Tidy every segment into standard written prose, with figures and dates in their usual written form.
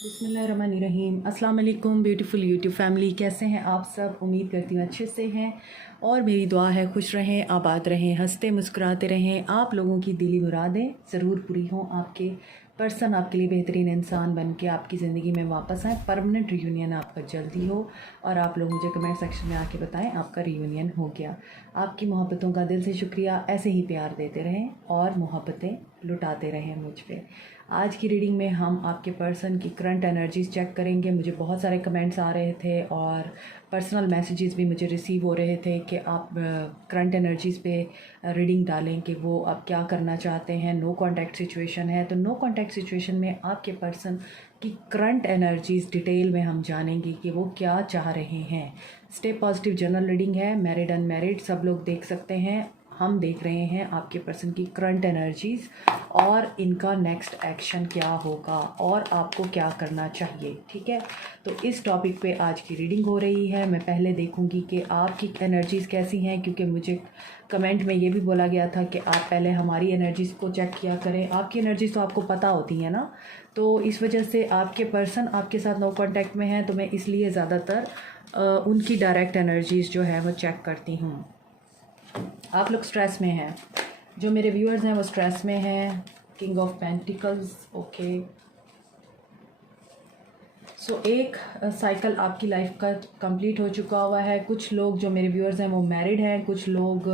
बिस्मिल्लाहिर्रहमानिर्रहीम। अस्सलाम वालेकुम ब्यूटीफुल यूट्यूब फैमिली, कैसे हैं आप सब? उम्मीद करती हूँ अच्छे से हैं और मेरी दुआ है खुश रहें, आबाद रहें, हंसते मुस्कुराते रहें। आप लोगों की दिली मुरादें ज़रूर पूरी हों, आपके पर्सन आपके लिए बेहतरीन इंसान बन के आपकी ज़िंदगी में वापस आए, परमानेंट रियूनियन आपका जल्दी हो और आप लोग मुझे कमेंट सेक्शन में आके बताएं आपका रियूनियन हो गया। आपकी मोहब्बतों का दिल से शुक्रिया, ऐसे ही प्यार देते रहें और मोहब्बतें लुटाते रहें मुझ पे। आज की रीडिंग में हम आपके पर्सन की करंट एनर्जीज़ चेक करेंगे। मुझे बहुत सारे कमेंट्स आ रहे थे और पर्सनल मैसेजेस भी मुझे रिसीव हो रहे थे कि आप करंट एनर्जीज़ पे रीडिंग डालें कि वो आप क्या करना चाहते हैं। नो कांटेक्ट सिचुएशन है, तो नो कांटेक्ट सिचुएशन में आपके पर्सन की करंट एनर्जीज़ डिटेल में हम जानेंगे कि वो क्या चाह रहे हैं। स्टे पॉजिटिव जनरल रीडिंग है, मैरिड अनमैरिड सब लोग देख सकते हैं। हम देख रहे हैं आपके पर्सन की करंट एनर्जीज़ और इनका नेक्स्ट एक्शन क्या होगा और आपको क्या करना चाहिए। ठीक है, तो इस टॉपिक पे आज की रीडिंग हो रही है। मैं पहले देखूंगी कि आपकी एनर्जीज़ कैसी हैं, क्योंकि मुझे कमेंट में ये भी बोला गया था कि आप पहले हमारी एनर्जीज़ को चेक किया करें। आपकी एनर्जीज़ तो आपको पता होती हैं ना, तो इस वजह से आपके पर्सन आपके साथ नो कॉन्टैक्ट में हैं, तो मैं इसलिए ज़्यादातर उनकी डायरेक्ट एनर्जीज़ जो है वो चेक करती हूँ। आप लोग स्ट्रेस में हैं, जो मेरे व्यूअर्स हैं वो स्ट्रेस में हैं। King of pentacles, okay. एक साइकिल आपकी लाइफ का कंप्लीट हो चुका हुआ है। कुछ लोग जो मेरे व्यूअर्स हैं वो मैरिड हैं, कुछ लोग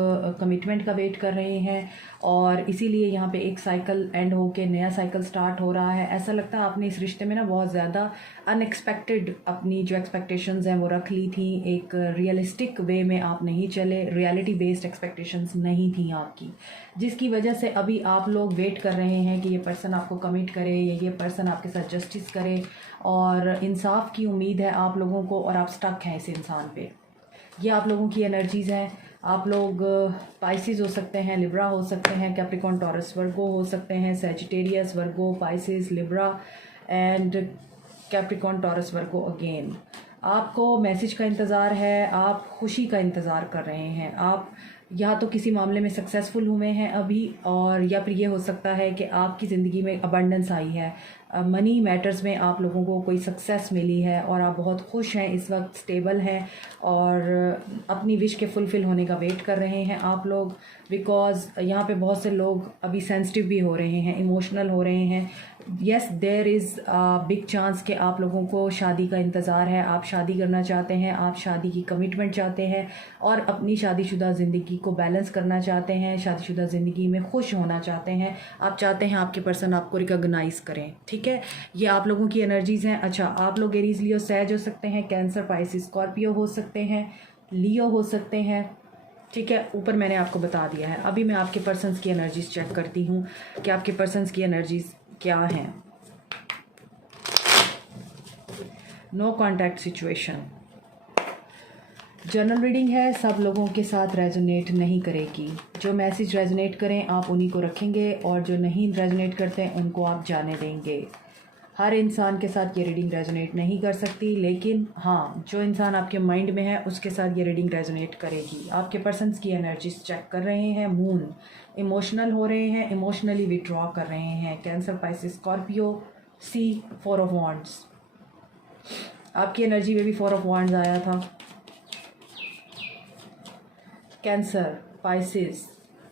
कमिटमेंट का वेट कर रहे हैं और इसीलिए यहाँ पे एक साइकिल एंड होके नया साइकिल स्टार्ट हो रहा है। ऐसा लगता है आपने इस रिश्ते में ना बहुत ज़्यादा अनएक्सपेक्टेड अपनी जो एक्सपेक्टेशंस हैं वो रख ली थी। एक रियलिस्टिक वे में आप नहीं चले, रियलिटी बेस्ड एक्सपेक्टेशंस नहीं थी आपकी, जिसकी वजह से अभी आप लोग वेट कर रहे हैं कि ये पर्सन आपको कमिट करे या ये पर्सन आपके साथ जस्टिस करे और इंसाफ की उम्मीद है आप लोगों को और आप स्टक हैं इस इंसान पे। ये आप लोगों की एनर्जीज़ हैं। आप लोग पाइसिस हो सकते हैं, लिब्रा हो सकते हैं, कैप्रिकॉर्न टॉरस वर्गो हो सकते हैं, Sagittarius Virgo Pisces Libra and Capricorn Taurus Virgo again. आपको मैसेज का इंतज़ार है, आप खुशी का इंतज़ार कर रहे हैं। आप या तो किसी मामले में सक्सेसफुल हुए हैं अभी, और या फिर ये हो सकता है कि आपकी ज़िंदगी में अबंडेंस आई है, मनी मैटर्स में आप लोगों को कोई सक्सेस मिली है और आप बहुत खुश हैं इस वक्त, स्टेबल हैं और अपनी विश के फुलफ़िल होने का वेट कर रहे हैं आप लोग। बिकॉज़ यहाँ पे बहुत से लोग अभी सेंसिटिव भी हो रहे हैं, इमोशनल हो रहे हैं। Yes, there is big chance कि आप लोगों को शादी का इंतज़ार है, आप शादी करना चाहते हैं, आप शादी की कमिटमेंट चाहते हैं और अपनी शादीशुदा ज़िंदगी को बैलेंस करना चाहते हैं, शादीशुदा ज़िंदगी में खुश होना चाहते हैं। आप चाहते हैं आपके पर्सन आपको रिकॉग्नाइज़ करें। ठीक है, ये आप लोगों की एनर्जीज़ हैं। अच्छा, आप लोग एरीज लियो सहज हो सकते हैं, कैंसर पाइसिस स्कॉर्पियो हो सकते हैं, लियो हो सकते हैं। ठीक है, ऊपर मैंने आपको बता दिया है। अभी मैं आपके पर्सन्स की एनर्जीज़ चेक करती हूँ कि आपके पर्सन्स की एनर्जीज़ क्या हैं। No contact situation general reading है, सब लोगों के साथ रेजोनेट नहीं करेगी। जो मैसेज रेजोनेट करें आप उन्हीं को रखेंगे और जो नहीं रेजोनेट करते हैं उनको आप जाने देंगे। हर इंसान के साथ ये रीडिंग रेजोनेट नहीं कर सकती, लेकिन हाँ, जो इंसान आपके माइंड में है उसके साथ ये रीडिंग रेजोनेट करेगी। आपके पर्सन्स की एनर्जीज चेक कर रहे हैं। मून इमोशनल हो रहे हैं, इमोशनली विड्रॉ कर रहे हैं। Cancer Pisces Scorpio see 4 of wands, आपकी एनर्जी में भी 4 ऑफ वॉन्ड्स आया था। Cancer Pisces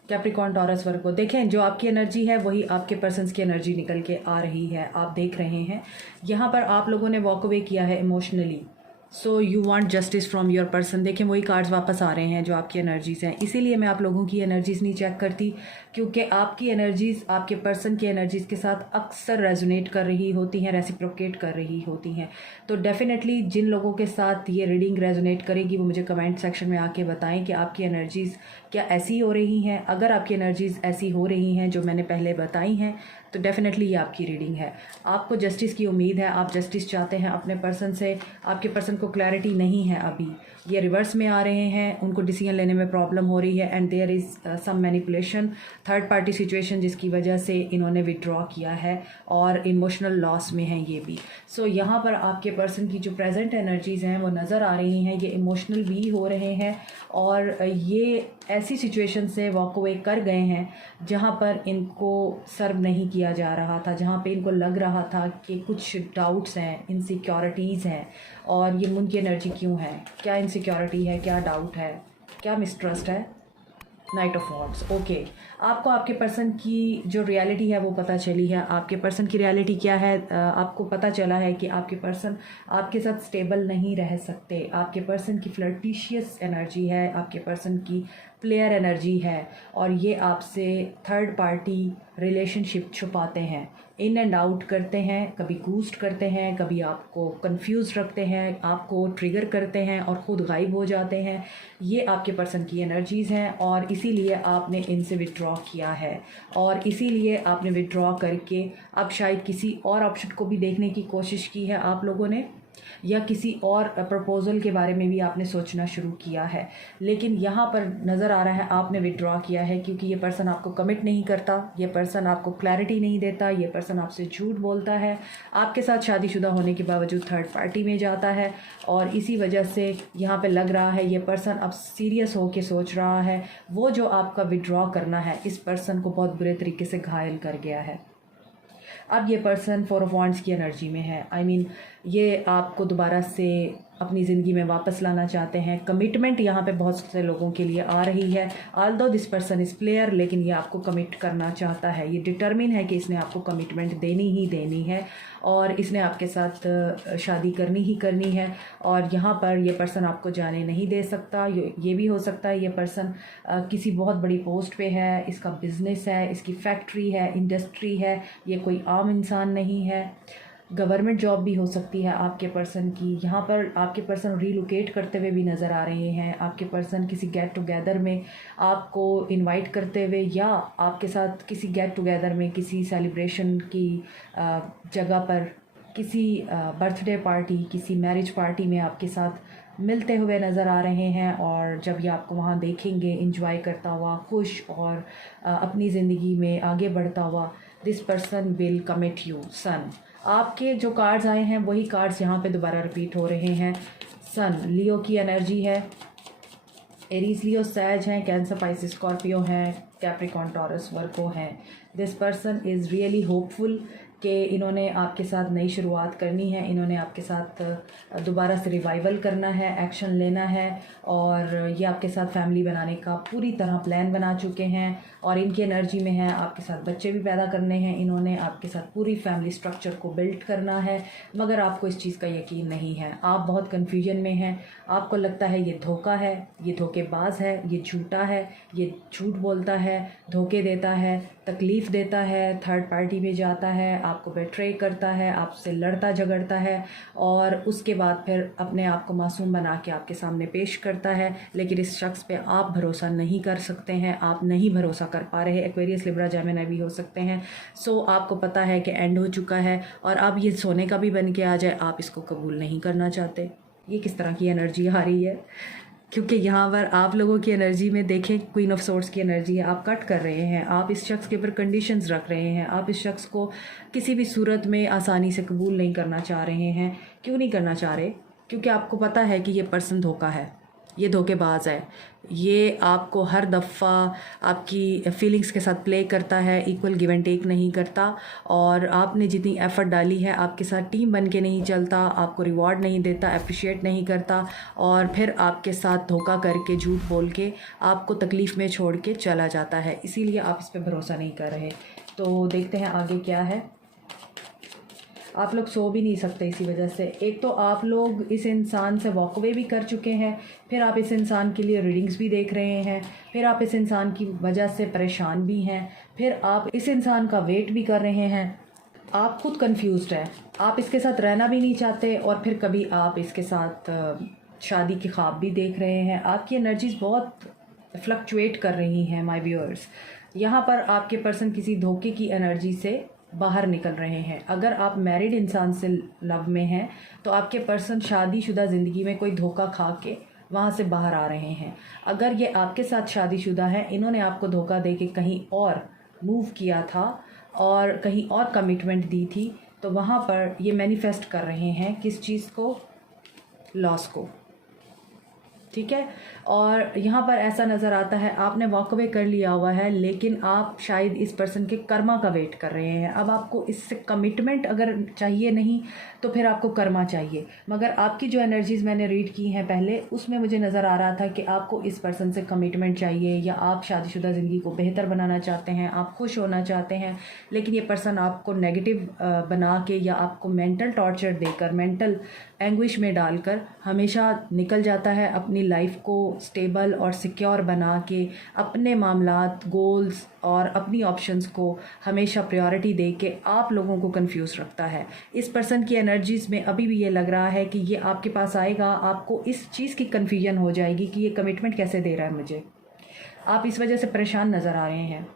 Capricorn Taurus Virgo, देखें जो आपकी एनर्जी है वही आपके पर्सन्स की एनर्जी निकल के आ रही है। आप देख रहे हैं यहाँ पर आप लोगों ने वॉक अवे किया है emotionally, so you want justice from your person. देखें वही कार्ड्स वापस आ रहे हैं जो आपकी एनर्जीज़ हैं। इसीलिए मैं आप लोगों की एनर्जीज़ नहीं चेक करती, क्योंकि आपकी एनर्जीज़ आपके पर्सन की एनर्जीज़ के साथ अक्सर रेजोनेट कर रही होती हैं, रेसिप्रोकेट कर रही होती हैं। तो डेफिनेटली जिन लोगों के साथ ये रीडिंग रेजोनेट करेगी वो मुझे कमेंट सेक्शन में आके बताएं कि आपकी एनर्जीज़ क्या ऐसी हो रही हैं। अगर आपकी एनर्जीज़ ऐसी हो रही हैं जो मैंने पहले बताई हैं तो डेफिनेटली ये आपकी रीडिंग है। आपको जस्टिस की उम्मीद है, आप जस्टिस चाहते हैं अपने पर्सन से। आपके पर्सन को क्लैरिटी नहीं है अभी, ये रिवर्स में आ रहे हैं, उनको डिसीजन लेने में प्रॉब्लम हो रही है and there is some manipulation, third party situation, जिसकी वजह से इन्होंने विड्रॉ किया है और इमोशनल लॉस में है ये भी। सो यहाँ पर आपके पर्सन की जो प्रेजेंट एनर्जीज़ हैं वो नज़र आ रही हैं। ये इमोशनल भी हो रहे हैं और ये ऐसी सिचुएशन से वॉक अवे कर गए हैं जहाँ पर इनको सर्व नहीं किया जा रहा था, जहाँ पे इनको लग रहा था कि कुछ डाउट्स हैं, इनसिक्योरिटीज़ हैं। और ये मून की एनर्जी क्यों है? क्या इनसिक्योरिटी है, क्या डाउट है, क्या मिसट्रस्ट है? Night of wands. ओके, आपको आपके पर्सन की जो रियलिटी है वो पता चली है। आपके पर्सन की रियलिटी क्या है? आपको पता चला है कि आपके पर्सन आपके साथ स्टेबल नहीं रह सकते। आपके पर्सन की फ्लर्टिशियस एनर्जी है, आपके पर्सन की प्लेयर एनर्जी है, और ये आपसे थर्ड पार्टी रिलेशनशिप छुपाते हैं, इन एंड आउट करते हैं, कभी घूस्ट करते हैं, कभी आपको कंफ्यूज रखते हैं, आपको ट्रिगर करते हैं और ख़ुद गायब हो जाते हैं। ये आपके पर्सन की एनर्जीज़ हैं और इसीलिए आपने इनसे विड्रॉ किया है, और इसीलिए आपने विड्रॉ करके अब शायद किसी और ऑप्शन को भी देखने की कोशिश की है आप लोगों ने, या किसी और प्रपोज़ल के बारे में भी आपने सोचना शुरू किया है। लेकिन यहाँ पर नज़र आ रहा है आपने विड्रॉ किया है क्योंकि ये पर्सन आपको कमिट नहीं करता, ये पर्सन आपको क्लैरिटी नहीं देता, ये पर्सन आपसे झूठ बोलता है, आपके साथ शादीशुदा होने के बावजूद थर्ड पार्टी में जाता है। और इसी वजह से यहाँ पे लग रहा है ये पर्सन अब सीरियस होके सोच रहा है, वो जो आपका विड्रॉ करना है इस पर्सन को बहुत बुरे तरीके से घायल कर गया है। अब ये पर्सन 4 ऑफ वॉन्ड्स की एनर्जी में है। आई मीन ये आपको दोबारा से अपनी ज़िंदगी में वापस लाना चाहते हैं। कमिटमेंट यहाँ पे बहुत से लोगों के लिए आ रही है। Although this person is player, लेकिन ये आपको कमिट करना चाहता है। ये डिटर्मिन है कि इसने आपको कमिटमेंट देनी ही देनी है और इसने आपके साथ शादी करनी ही करनी है। और यहाँ पर ये पर्सन आपको जाने नहीं दे सकता। ये भी हो सकता है ये पर्सन किसी बहुत बड़ी पोस्ट पे है, इसका बिज़नेस है, इसकी फैक्ट्री है, इंडस्ट्री है, ये कोई आम इंसान नहीं है। गवर्नमेंट जॉब भी हो सकती है आपके पर्सन की। यहाँ पर आपके पर्सन रीलोकेट करते हुए भी नज़र आ रहे हैं। आपके पर्सन किसी गेट टुगेदर में आपको इनवाइट करते हुए, या आपके साथ किसी गेट टुगेदर में, किसी सेलिब्रेशन की जगह पर, किसी बर्थडे पार्टी, किसी मैरिज पार्टी में आपके साथ मिलते हुए नज़र आ रहे हैं। और जब ये आपको वहाँ देखेंगे इंजॉय करता हुआ, खुश और अपनी ज़िंदगी में आगे बढ़ता हुआ, this person will commit you. Son, आपके जो कार्ड्स आए हैं वही कार्ड्स यहाँ पे दोबारा रिपीट हो रहे हैं। सन लियो की एनर्जी है, एरीज लियो सैज हैं, कैंसर पाइसिस स्कॉर्पियो हैं, कैप्रिकॉर्न टॉरस वर्गो हैं। This person is really hopeful कि इन्होंने आपके साथ नई शुरुआत करनी है, इन्होंने आपके साथ दोबारा से रिवाइवल करना है, एक्शन लेना है, और ये आपके साथ फैमिली बनाने का पूरी तरह प्लान बना चुके हैं और इनकी एनर्जी में है आपके साथ बच्चे भी पैदा करने हैं। इन्होंने आपके साथ पूरी फैमिली स्ट्रक्चर को बिल्ड करना है, मगर आपको इस चीज़ का यकीन नहीं है। आप बहुत कन्फ्यूजन में हैं। आपको लगता है ये धोखा है, ये धोखेबाज है, ये झूठा है, ये झूठ बोलता है, धोखे देता है, तकलीफ़ देता है, थर्ड पार्टी में जाता है, आपको बेट्रे करता है, आपसे लड़ता झगड़ता है, और उसके बाद फिर अपने आप को मासूम बना के आपके सामने पेश करता है। लेकिन इस शख्स पे आप भरोसा नहीं कर सकते हैं, आप नहीं भरोसा कर पा रहे। एक्वेरियस, लिब्रा, जेमिनी भी हो सकते हैं। सो आपको पता है कि एंड हो चुका है और अब ये सोने का भी बन के आ जाए, आप इसको कबूल नहीं करना चाहते। ये किस तरह की एनर्जी आ रही है? क्योंकि यहाँ पर आप लोगों की एनर्जी में देखें, क्वीन ऑफ सोर्ड्स की एनर्जी है। आप कट कर रहे हैं, आप इस शख्स के ऊपर कंडीशंस रख रहे हैं, आप इस शख्स को किसी भी सूरत में आसानी से कबूल नहीं करना चाह रहे हैं। क्यों नहीं करना चाह रहे? क्योंकि आपको पता है कि ये पर्सन धोखा है, ये धोखेबाज है, ये आपको हर दफ़ा आपकी फीलिंग्स के साथ प्ले करता है, इक्वल गिव एंड टेक नहीं करता, और आपने जितनी एफ़र्ट डाली है आपके साथ टीम बन के नहीं चलता, आपको रिवॉर्ड नहीं देता, अप्रिशिएट नहीं करता, और फिर आपके साथ धोखा करके, झूठ बोल के आपको तकलीफ़ में छोड़ के चला जाता है। इसीलिए आप इस पर भरोसा नहीं कर रहे। तो देखते हैं आगे क्या है। आप लोग सो भी नहीं सकते इसी वजह से। एक तो आप लोग इस इंसान से वॉक अवे भी कर चुके हैं, फिर आप इस इंसान के लिए रीडिंग्स भी देख रहे हैं, फिर आप इस इंसान की वजह से परेशान भी हैं, फिर आप इस इंसान का वेट भी कर रहे हैं। आप खुद कंफ्यूज्ड हैं, आप इसके साथ रहना भी नहीं चाहते, और फिर कभी आप इसके साथ शादी के ख्वाब भी देख रहे हैं। आपकी एनर्जीज़ बहुत फ्लक्चुएट कर रही हैं माय व्यूअर्स। यहाँ पर आपके पर्सन किसी धोखे की एनर्जी से बाहर निकल रहे हैं। अगर आप मैरिड इंसान से लव में हैं तो आपके पर्सन शादीशुदा ज़िंदगी में कोई धोखा खा के वहाँ से बाहर आ रहे हैं। अगर ये आपके साथ शादीशुदा है, इन्होंने आपको धोखा दे के कहीं और मूव किया था और कहीं और कमिटमेंट दी थी, तो वहाँ पर ये मैनिफेस्ट कर रहे हैं किस चीज़ को? लॉस को। ठीक है। और यहाँ पर ऐसा नज़र आता है आपने वॉक अवे कर लिया हुआ है, लेकिन आप शायद इस पर्सन के कर्मा का वेट कर रहे हैं। अब आपको इससे कमिटमेंट अगर चाहिए नहीं तो फिर आपको कर्मा चाहिए, मगर आपकी जो एनर्जीज़ मैंने रीड की हैं पहले, उसमें मुझे नज़र आ रहा था कि आपको इस पर्सन से कमिटमेंट चाहिए, या आप शादीशुदा ज़िंदगी को बेहतर बनाना चाहते हैं, आप खुश होना चाहते हैं, लेकिन ये पर्सन आपको नेगेटिव बना के या आपको मेंटल टॉर्चर देकर, मेंटल एंग्विश में डालकर हमेशा निकल जाता है। अपनी लाइफ को स्टेबल और सिक्योर बना के अपने मामलात, गोल्स और अपनी ऑप्शंस को हमेशा प्रायोरिटी दे के आप लोगों को कंफ्यूज रखता है। इस पर्सन की एनर्जीज़ में अभी भी ये लग रहा है कि ये आपके पास आएगा, आपको इस चीज़ की कन्फ्यूजन हो जाएगी कि ये कमिटमेंट कैसे दे रहा है मुझे। आप इस वजह से परेशान नज़र आ रहे हैं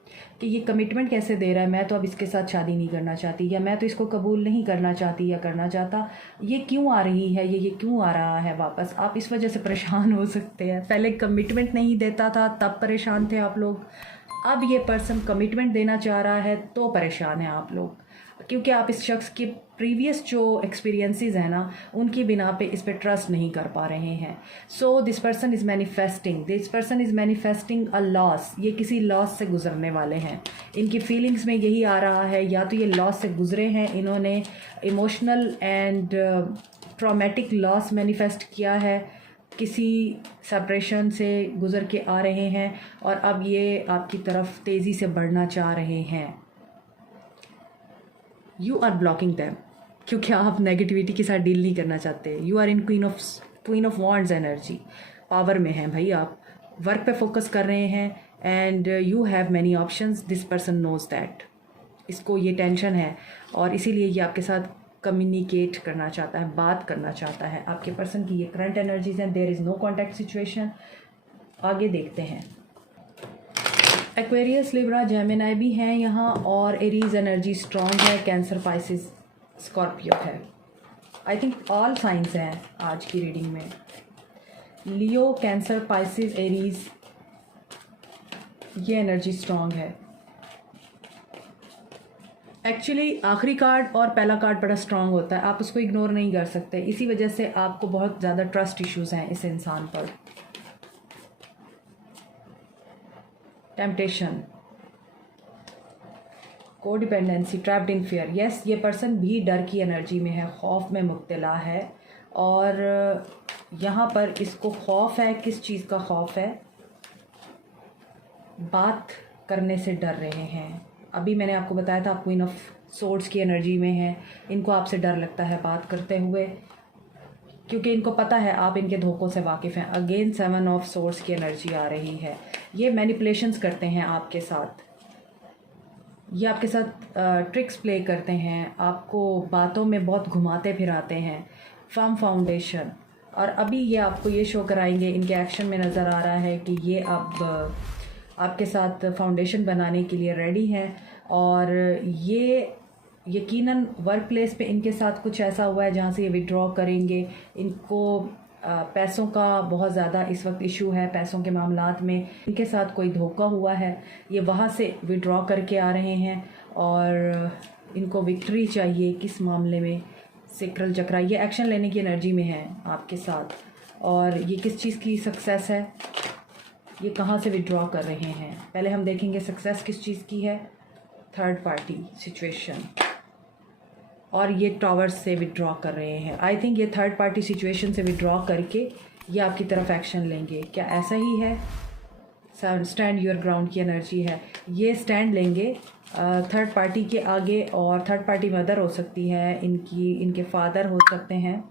कि ये कमिटमेंट कैसे दे रहा है, मैं तो अब इसके साथ शादी नहीं करना चाहती, या मैं तो इसको कबूल नहीं करना चाहती या करना चाहता, ये क्यों आ रही है, ये क्यों आ रहा है वापस। आप इस वजह से परेशान हो सकते हैं। पहले कमिटमेंट नहीं देता था तब परेशान थे आप लोग, अब ये पर्सन कमिटमेंट देना चाह रहा है तो परेशान है आप लोग, क्योंकि आप इस शख्स के प्रीवियस जो एक्सपीरियंसेस हैं ना, उनकी बिना पे इस पे ट्रस्ट नहीं कर पा रहे हैं। So this person is manifesting a loss. ये किसी लॉस से गुजरने वाले हैं। इनकी फीलिंग्स में यही आ रहा है, या तो ये लॉस से गुजरे हैं, इन्होंने emotional and traumatic loss manifest किया है, किसी सेपरेशन से गुज़र के आ रहे हैं और अब ये आपकी तरफ तेज़ी से बढ़ना चाह रहे हैं। यू आर ब्लॉकिंग दैम, क्योंकि आप नेगेटिविटी के साथ डील नहीं करना चाहते। You are in queen of wands energy, power में हैं भाई। आप वर्क पे फोकस कर रहे हैं and you have many options. This person knows that, इसको ये टेंशन है और इसीलिए ये आपके साथ कम्युनिकेट करना चाहता है, बात करना चाहता है। आपके पर्सन की ये करंट एनर्जीज हैं। There is no contact situation. आगे देखते हैं। एक्वेरियस, लिब्रा, जेमिनाई भी हैं यहाँ, और एरीज एनर्जी स्ट्रॉन्ग है, कैंसर, पाइसिस, स्कॉर्पियो है। आई थिंक ऑल साइंस हैं आज की रीडिंग में। लियो, कैंसर, पाइसिस, एरीज, ये एनर्जी स्ट्रॉन्ग है। एक्चुअली आखिरी कार्ड और पहला कार्ड बड़ा स्ट्रॉन्ग होता है, आप उसको इग्नोर नहीं कर सकते। इसी वजह से आपको बहुत ज़्यादा ट्रस्ट इश्यूज़ हैं इस इंसान पर। Temptation, codependency, trapped in fear. Yes, ये पर्सन भी डर की एनर्जी में है, खौफ में मुब्तला है, और यहाँ पर इसको खौफ है। किस चीज़ का खौफ है? बात करने से डर रहे हैं। अभी मैंने आपको बताया था क्वीन ऑफ सोर्ड्स की एनर्जी में है, इनको आपसे डर लगता है बात करते हुए, क्योंकि इनको पता है आप इनके धोखों से वाकिफ़ हैं। अगेन 7 ऑफ सोर्ड्स की एनर्जी आ रही है। ये मैनिपुलेशंस करते हैं आपके साथ, ये आपके साथ ट्रिक्स प्ले करते हैं, आपको बातों में बहुत घुमाते फिराते हैं। फर्म फाउंडेशन, और अभी ये आपको ये शो कराएंगे, इनके एक्शन में नज़र आ रहा है कि ये अब आपके साथ फाउंडेशन बनाने के लिए रेडी हैं। और ये यकीनन वर्क प्लेस पे इनके साथ कुछ ऐसा हुआ है जहाँ से ये विड्रॉ करेंगे। इनको पैसों का बहुत ज़्यादा इस वक्त इशू है, पैसों के मामलात में इनके साथ कोई धोखा हुआ है, ये वहाँ से विड्रॉ करके आ रहे हैं और इनको विक्ट्री चाहिए। किस मामले में? सेक्रल चक्रा, ये एक्शन लेने की एनर्जी में है आपके साथ। और ये किस चीज़ की सक्सेस है, ये कहाँ से विड्रॉ कर रहे हैं? पहले हम देखेंगे सक्सेस किस चीज़ की है। थर्ड पार्टी सिचुएशन, और ये टॉवर्स से विड्रॉ कर रहे हैं। आई थिंक ये थर्ड पार्टी सिचुएशन से विड्रॉ करके ये आपकी तरफ एक्शन लेंगे। क्या ऐसा ही है? स्टैंड योर ग्राउंड की एनर्जी है, ये स्टैंड लेंगे थर्ड पार्टी के आगे। और थर्ड पार्टी मदर हो सकती है इनकी, इनके फादर हो सकते हैं,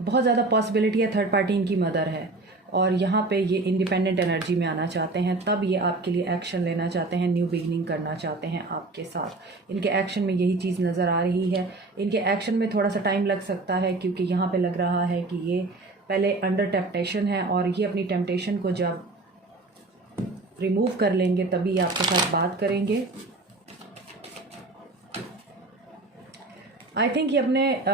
बहुत ज़्यादा पॉसिबिलिटी है थर्ड पार्टी इनकी मदर है। और यहाँ पे ये इंडिपेंडेंट एनर्जी में आना चाहते हैं, तब ये आपके लिए एक्शन लेना चाहते हैं, न्यू बिगनिंग करना चाहते हैं आपके साथ। इनके एक्शन में यही चीज़ नज़र आ रही है। इनके एक्शन में थोड़ा सा टाइम लग सकता है, क्योंकि यहाँ पे लग रहा है कि ये पहले अंडर टेम्पटेशन है, और ये अपनी टेम्पटेशन को जब रिमूव कर लेंगे तभी आपके साथ बात करेंगे। आई थिंक ये अपने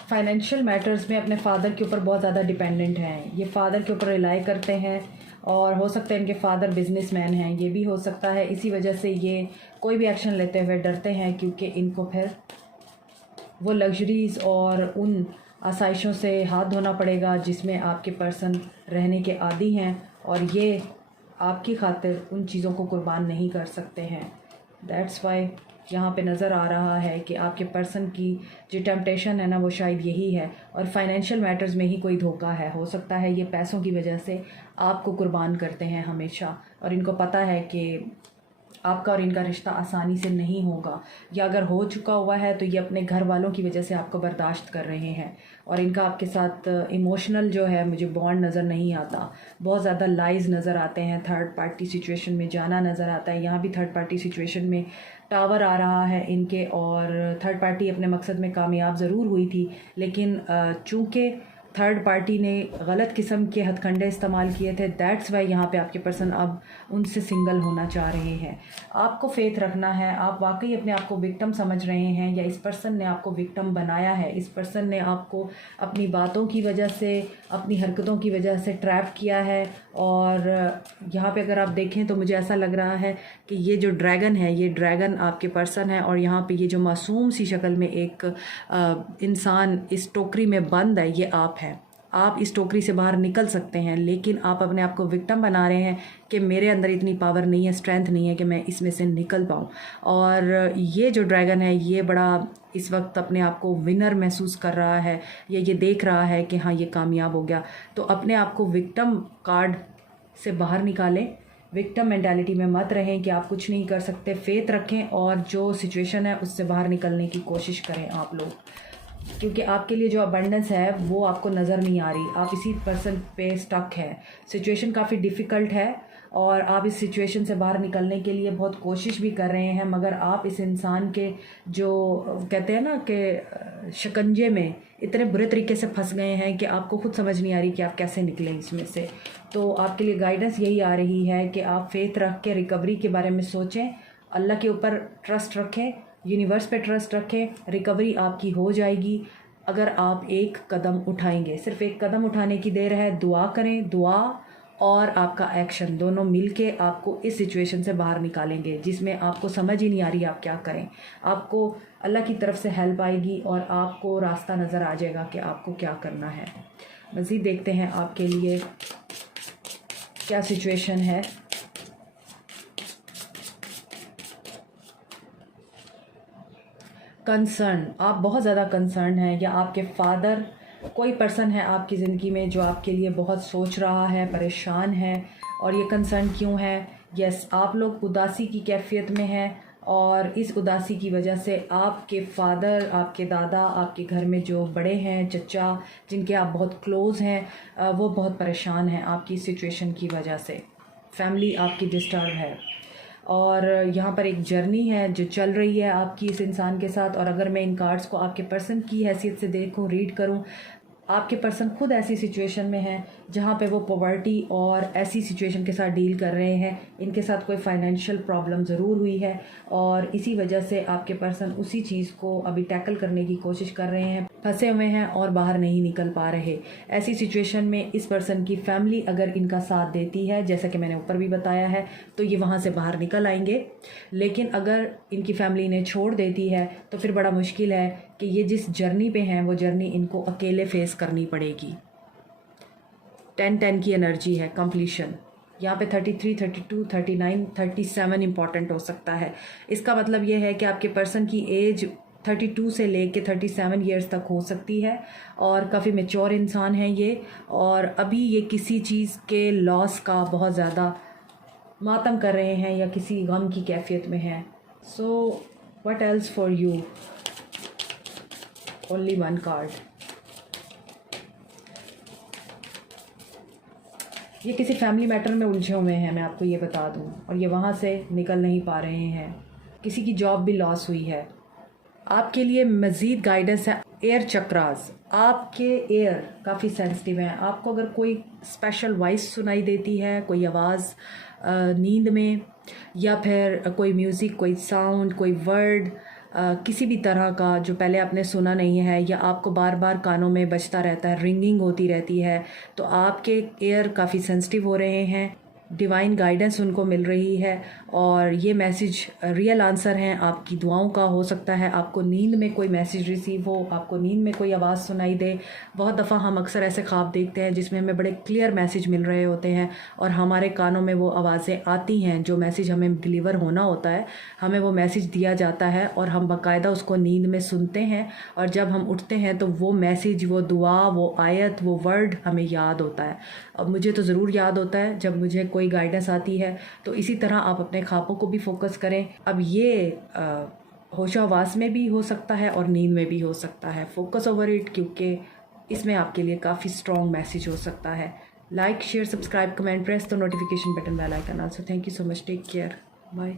फाइनेंशियल मैटर्स में अपने फादर के ऊपर बहुत ज़्यादा डिपेंडेंट हैं। ये फादर के ऊपर रिलाई करते हैं, और हो सकता है इनके फादर बिजनेसमैन हैं, ये भी हो सकता है। इसी वजह से ये कोई भी एक्शन लेते हुए डरते हैं, क्योंकि इनको फिर वो लग्जरीज़ और उन आसाइशों से हाथ धोना पड़ेगा जिसमें आपके पर्सन रहने के आदी हैं और ये आपकी खातिर उन चीज़ों को कुर्बान नहीं कर सकते हैं। दैट्स वाई यहाँ पे नज़र आ रहा है कि आपके पर्सन की जो टेम्पटेशन है ना वो शायद यही है, और फाइनेंशियल मैटर्स में ही कोई धोखा है। हो सकता है ये पैसों की वजह से आपको कुर्बान करते हैं हमेशा, और इनको पता है कि आपका और इनका रिश्ता आसानी से नहीं होगा, या अगर हो चुका हुआ है तो ये अपने घर वालों की वजह से आपको बर्दाश्त कर रहे हैं। और इनका आपके साथ इमोशनल जो है मुझे बॉन्ड नज़र नहीं आता, बहुत ज़्यादा लाइज नज़र आते हैं, थर्ड पार्टी सिचुएशन में जाना नज़र आता है। यहाँ भी थर्ड पार्टी सिचुएशन में टावर आ रहा है इनके, और थर्ड पार्टी अपने मकसद में कामयाब ज़रूर हुई थी, लेकिन चूँकि थर्ड पार्टी ने गलत किस्म के हथकंडे इस्तेमाल किए थे, दैट्स वाई यहाँ पे आपके पर्सन अब उनसे सिंगल होना चाह रहे हैं। आपको फेथ रखना है, आप वाकई अपने आप को विक्टिम समझ रहे हैं या इस पर्सन ने आपको विक्टिम बनाया है, इस पर्सन ने आपको अपनी बातों की वजह से, अपनी हरकतों की वजह से ट्रैप किया है। और यहाँ पे अगर आप देखें तो मुझे ऐसा लग रहा है कि ये जो ड्रैगन है, ये ड्रैगन आपके पर्सन है, और यहाँ पे ये जो मासूम सी शक्ल में एक इंसान इस टोकरी में बंद है, ये आप है। आप इस टोकरी से बाहर निकल सकते हैं, लेकिन आप अपने आप को विक्टिम बना रहे हैं कि मेरे अंदर इतनी पावर नहीं है, स्ट्रेंथ नहीं है कि मैं इसमें से निकल पाऊँ। और ये जो ड्रैगन है ये बड़ा इस वक्त अपने आप को विनर महसूस कर रहा है, या ये देख रहा है कि हाँ ये कामयाब हो गया। तो अपने आप को विक्टिम कार्ड से बाहर निकालें, विक्टिम मेंटालिटी में मत रहें कि आप कुछ नहीं कर सकते। फेथ रखें और जो सिचुएशन है उससे बाहर निकलने की कोशिश करें आप लोग, क्योंकि आपके लिए जो अबंडेंस है वो आपको नज़र नहीं आ रही। आप इसी पर्सन पे स्टक है, सिचुएशन काफ़ी डिफ़िकल्ट है और आप इस सिचुएशन से बाहर निकलने के लिए बहुत कोशिश भी कर रहे हैं, मगर आप इस इंसान के जो कहते हैं ना कि शिकंजे में इतने बुरे तरीके से फंस गए हैं कि आपको खुद समझ नहीं आ रही कि आप कैसे निकलें इसमें से। तो आपके लिए गाइडेंस यही आ रही है कि आप फेथ रख के रिकवरी के बारे में सोचें, अल्लाह के ऊपर ट्रस्ट रखें, यूनिवर्स पे ट्रस्ट रखें, रिकवरी आपकी हो जाएगी अगर आप एक कदम उठाएंगे। सिर्फ एक कदम उठाने की देर है। दुआ करें, दुआ और आपका एक्शन दोनों मिलके आपको इस सिचुएशन से बाहर निकालेंगे जिसमें आपको समझ ही नहीं आ रही आप क्या करें। आपको अल्लाह की तरफ से हेल्प आएगी और आपको रास्ता नज़र आ जाएगा कि आपको क्या करना है। मज़ीद देखते हैं आपके लिए क्या सिचुएशन है। कंसर्न, आप बहुत ज़्यादा कंसर्न हैं, या आपके फादर कोई पर्सन है आपकी ज़िंदगी में जो आपके लिए बहुत सोच रहा है, परेशान है। और ये कंसर्न क्यों है? यस, आप लोग उदासी की कैफियत में हैं और इस उदासी की वजह से आपके फादर, आपके दादा, आपके घर में जो बड़े हैं, चचा, जिनके आप बहुत क्लोज़ हैं, वो बहुत परेशान हैं आपकी सिचुएशन की वजह से। फैमिली आपकी डिस्टर्ब है और यहाँ पर एक जर्नी है जो चल रही है आपकी इस इंसान के साथ। और अगर मैं इन कार्ड्स को आपके पर्सन की हैसियत से देखूँ, रीड करूँ, आपके पर्सन खुद ऐसी सिचुएशन में है जहाँ पे वो पॉवर्टी और ऐसी सिचुएशन के साथ डील कर रहे हैं। इनके साथ कोई फाइनेंशियल प्रॉब्लम ज़रूर हुई है और इसी वजह से आपके पर्सन उसी चीज़ को अभी टैकल करने की कोशिश कर रहे हैं, फंसे हुए हैं और बाहर नहीं निकल पा रहे। ऐसी सिचुएशन में इस पर्सन की फैमिली अगर इनका साथ देती है, जैसा कि मैंने ऊपर भी बताया है, तो ये वहाँ से बाहर निकल आएंगे। लेकिन अगर इनकी फैमिली इन्हें छोड़ देती है तो फिर बड़ा मुश्किल है कि ये जिस जर्नी पे हैं वो जर्नी इनको अकेले फेस करनी पड़ेगी। 10-10 की एनर्जी है, कंप्लीशन। यहाँ पे 33, 32, 39, 37 इम्पॉर्टेंट हो सकता है। इसका मतलब ये है कि आपके पर्सन की एज 32 से लेके 37 ईयर्स तक हो सकती है और काफ़ी मैच्योर इंसान है ये, और अभी ये किसी चीज़ के लॉस का बहुत ज़्यादा मातम कर रहे हैं या किसी गम की कैफियत में हैं। So what else for you? Only one card. ये किसी फैमिली मैटर में उलझे हुए हैं, मैं आपको ये बता दूं, और ये वहाँ से निकल नहीं पा रहे हैं। किसी की जॉब भी लॉस हुई है। आपके लिए मज़ीद गाइडेंस है एयर चक्रास। आपके एयर काफ़ी सेंसिटिव हैं। आपको अगर कोई स्पेशल वॉइस सुनाई देती है, कोई आवाज़ नींद में, या फिर कोई म्यूज़िक, कोई साउंड, कोई वर्ड, किसी भी तरह का जो पहले आपने सुना नहीं है या आपको बार बार कानों में बजता रहता है, रिंगिंग होती रहती है, तो आपके एयर काफ़ी सेंसिटिव हो रहे हैं। डिवाइन गाइडेंस उनको मिल रही है और ये मैसेज रियल आंसर हैं आपकी दुआओं का। हो सकता है आपको नींद में कोई मैसेज रिसीव हो, आपको नींद में कोई आवाज़ सुनाई दे। बहुत दफ़ा हम अक्सर ऐसे ख्वाब देखते हैं जिसमें हमें बड़े क्लियर मैसेज मिल रहे होते हैं और हमारे कानों में वो आवाज़ें आती हैं, जो मैसेज हमें डिलीवर होना होता है, हमें वो मैसेज दिया जाता है और हम बाकायदा उसको नींद में सुनते हैं। और जब हम उठते हैं तो वो मैसेज, वो दुआ, वो आयत, वो वर्ड हमें याद होता है। अब मुझे तो ज़रूर याद होता है जब मुझे कोई गाइडेंस आती है। तो इसी तरह आप अपने ख्वाबों को भी फोकस करें। अब ये होशो-हवास में भी हो सकता है और नींद में भी हो सकता है। फोकस ओवर इट, क्योंकि इसमें आपके लिए काफ़ी स्ट्रॉन्ग मैसेज हो सकता है। Like, share, subscribe, comment, press the notification button, bell icon also. Thank you so much, take care, bye.